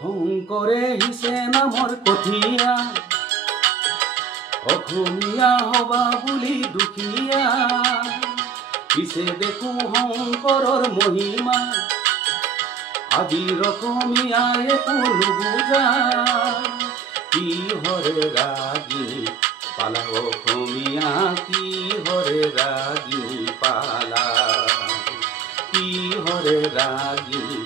শংকৰে হিছে নামৰ কঠীয়া, অসমীয়া হবা বুলি দুখীয়া। পিছে দেখো শংকৰৰ মহিমা, আজিৰ অসমীয়াই একো নুবুজা। কিহৰে ৰাগিনী পালা অসমীয়া, কিহৰে ৰাগিনী পালা, কিহৰে ৰাগিনী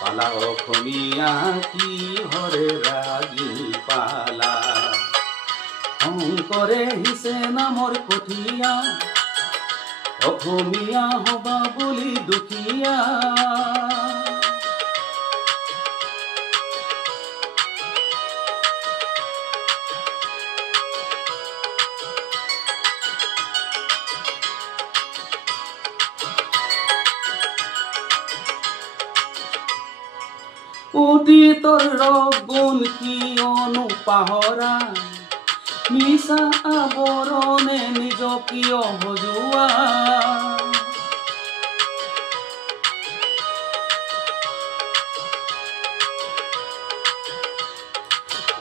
পালা অসমীয়া, কিহৰে ৰাগিনী পালা। শংকৰে হিছে নামৰ কঠীয়া, অসমীয়া হবা বুলি দুখীয়া। অতীতৰ ৰগুণ কিয়নো পাহৰা, মিছা আৱৰণে নিজ কিয় সজোৱা।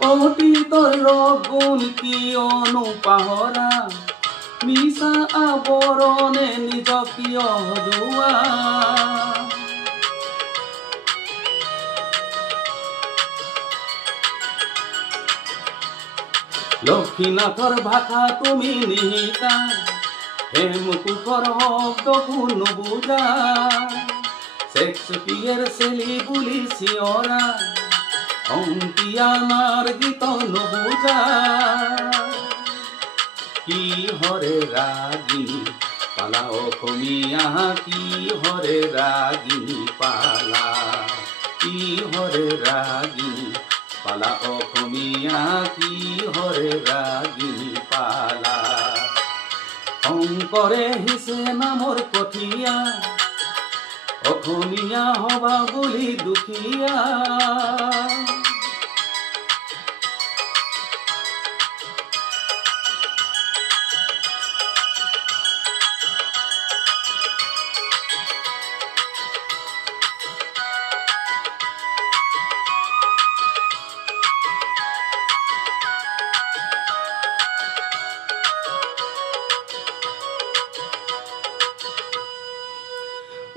অতীতৰ ৰগুণ কিয়নো পাহৰা, মিছা আৱৰণে নিজ কিয় সজোৱা। লক্ষ্মীনাথৰ ভাষা তুমি নিশিকা, হেমকোষৰ শব্দকো নুবুজা। শেক্সপিয়েৰ চেলি বুলি চিঞৰা, অংকিয়ানাৰ গীত নুবুজা। কিহৰে ৰাগিনী পালা অসমীয়া, কিহৰে ৰাগিনী পালা, কিহৰে ৰাগিনী পালা অসমীয়া, কিহৰে ৰাগিনী পালা। শংকৰে হিছে নামৰ কঠীয়া, অসমীয়া হবা বুলি দুখীয়া।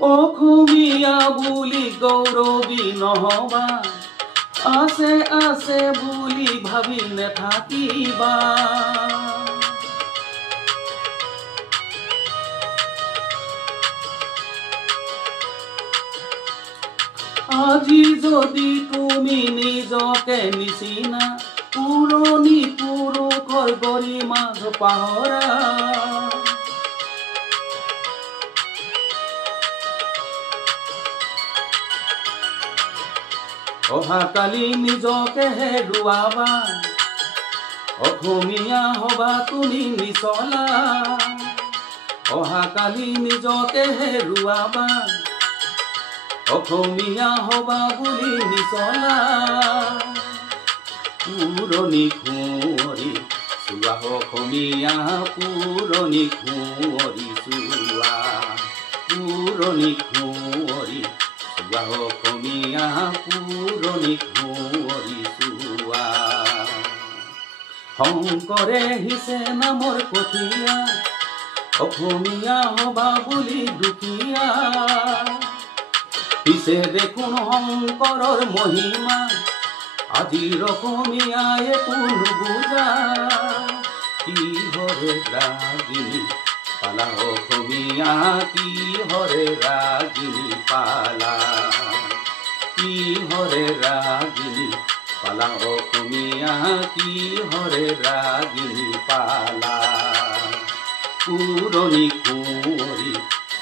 অসমীয়া বুলি গৌৰৱী নহবা, আছে আছে বুলি ভাবি নেথাকিবা। আজি যদি তুমি নিজকে নিচিনা, পুৰণি পুৰুষৰ গৰিমাক পাহৰা। অহাকালি নিজকে হেৰুৱাবা, অসমীয়া হবা তুমি নিচলা। অহাকালি নিজকে হেৰুৱাবা, অসমীয়া হবা বুলি নিচলা। পুৰণি কুঁৱৰী চোৱা অসমীয়া, পুৰণি কুঁৱৰী চোৱা, পুৰণি কুঁৱৰী চোৱা অসমীয়া, পুৰণি কুঁৱৰী চোৱা। শংকৰে হিছে নামৰ কঠীয়া, অসমীয়া হবা বুলি দুখীয়া। পিছে দেখোন শংকৰৰ মহিমা, আজিৰ অসমীয়াই একো নুবুজা। কিহৰে ৰাগিনী পালা অসমীয়া, কিহৰে ৰাগিনী পালা, কিহৰে ৰাগিনী পালা অসমীয়া, কিহৰে ৰাগিনী পালা। পুৰণি কুঁৱৰী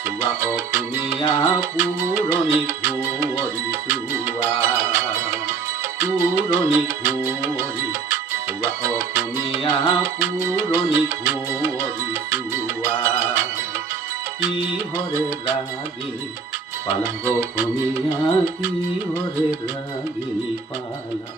চোৱা অসমীয়া, পুৰণি কুঁৱৰী চোৱা, পুৰণি কুঁৱৰী চোৱা অসমীয়া, পুৰণি কুঁৱৰী চোৱা। কিহৰে ৰাগিনী পালা অসমীয়া, কিহৰে ৰাগিনী পালা।